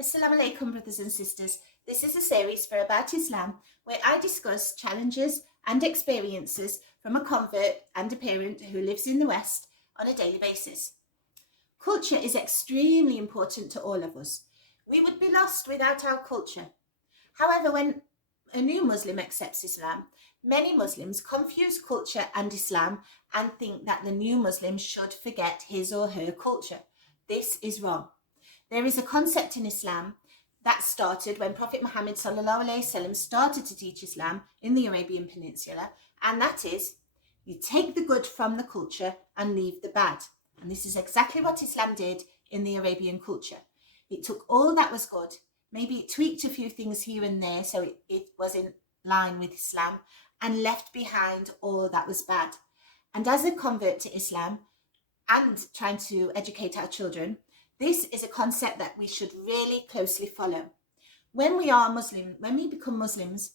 Assalamu alaikum, brothers and sisters. This is a series for About Islam where I discuss challenges and experiences from a convert and a parent who lives in the West on a daily basis. Culture is extremely important to all of us. We would be lost without our culture. However, when a new Muslim accepts Islam, many Muslims confuse culture and Islam and think that the new Muslim should forget his or her culture. This is wrong. There is a concept in Islam that started when Prophet Muhammad ﷺ started to teach Islam in the Arabian Peninsula, and that is, you take the good from the culture and leave the bad. And this is exactly what Islam did in the Arabian culture. It took all that was good, maybe it tweaked a few things here and there so it was in line with Islam, and left behind all that was bad. And as a convert to Islam and trying to educate our children, this is a concept that we should really closely follow. When we become Muslims,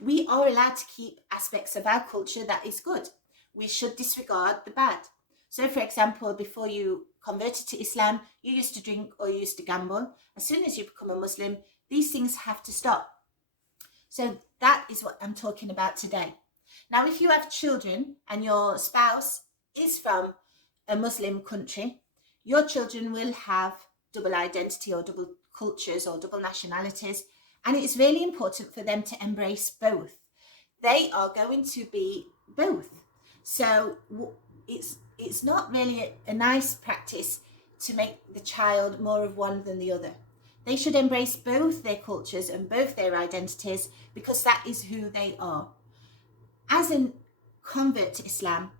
we are allowed to keep aspects of our culture that is good. We should disregard the bad. So, for example, before you converted to Islam, you used to drink or you used to gamble. As soon as you become a Muslim, these things have to stop. So that is what I'm talking about today. Now, if you have children and your spouse is from a Muslim country, your children will have double identity or double cultures or double nationalities, and it's really important for them to embrace both. They are going to be both. So it's not really a nice practice to make the child more of one than the other. They should embrace both their cultures and both their identities because that is who they are. As a convert to Islam,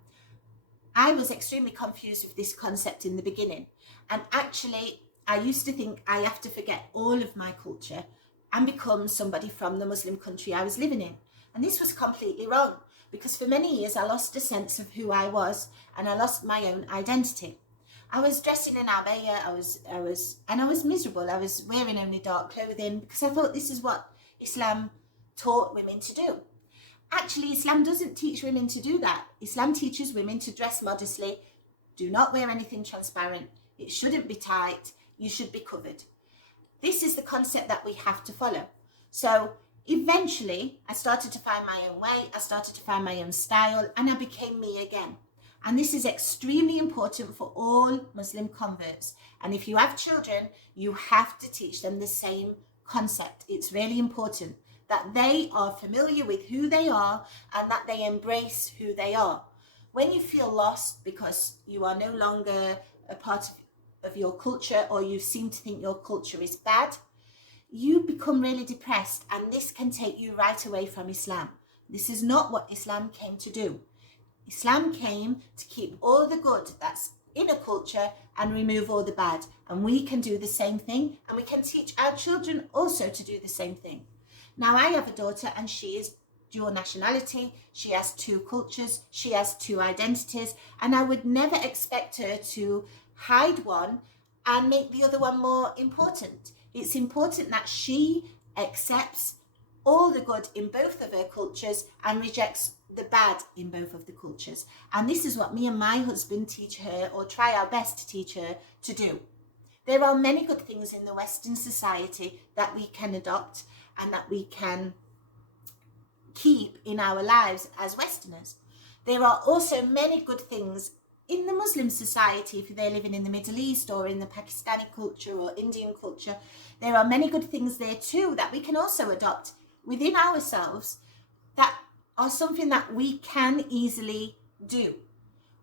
I was extremely confused with this concept in the beginning. And actually, I used to think I have to forget all of my culture and become somebody from the Muslim country I was living in. And this was completely wrong because for many years I lost a sense of who I was and I lost my own identity. I was dressing in abaya, I was miserable. I was wearing only dark clothing because I thought this is what Islam taught women to do. Actually, Islam doesn't teach women to do that. Islam teaches women to dress modestly. Do not wear anything transparent. It shouldn't be tight. You should be covered. This is the concept that we have to follow. So eventually, I started to find my own way. I started to find my own style, and I became me again. And this is extremely important for all Muslim converts. And if you have children, you have to teach them the same concept. It's really important that they are familiar with who they are and that they embrace who they are. When you feel lost because you are no longer a part of your culture or you seem to think your culture is bad, you become really depressed, and this can take you right away from Islam. This is not what Islam came to do. Islam came to keep all the good that's in a culture and remove all the bad. And we can do the same thing, and we can teach our children also to do the same thing. Now, I have a daughter and she is dual nationality. She has two cultures. She has two identities. And I would never expect her to hide one and make the other one more important. It's important that she accepts all the good in both of her cultures and rejects the bad in both of the cultures. And this is what me and my husband teach her, or try our best to teach her to do. There are many good things in the Western society that we can adopt and that we can keep in our lives as Westerners. There are also many good things in the Muslim society, if they're living in the Middle East or in the Pakistani culture or Indian culture. There are many good things there too that we can also adopt within ourselves that are something that we can easily do.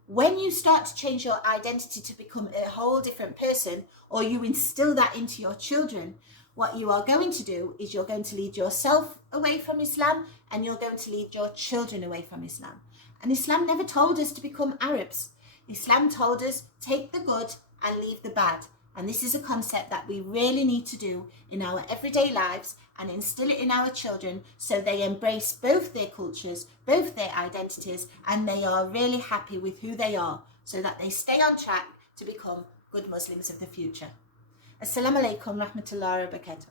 When you start to change your identity to become a whole different person, or you instill that into your children, what you are going to do is you're going to lead yourself away from Islam and you're going to lead your children away from Islam. And Islam never told us to become Arabs. Islam told us take the good and leave the bad. And this is a concept that we really need to do in our everyday lives and instill it in our children so they embrace both their cultures, both their identities, and they are really happy with who they are so that they stay on track to become good Muslims of the future. Assalamu alaikum rahmatullahi wa barakatuh.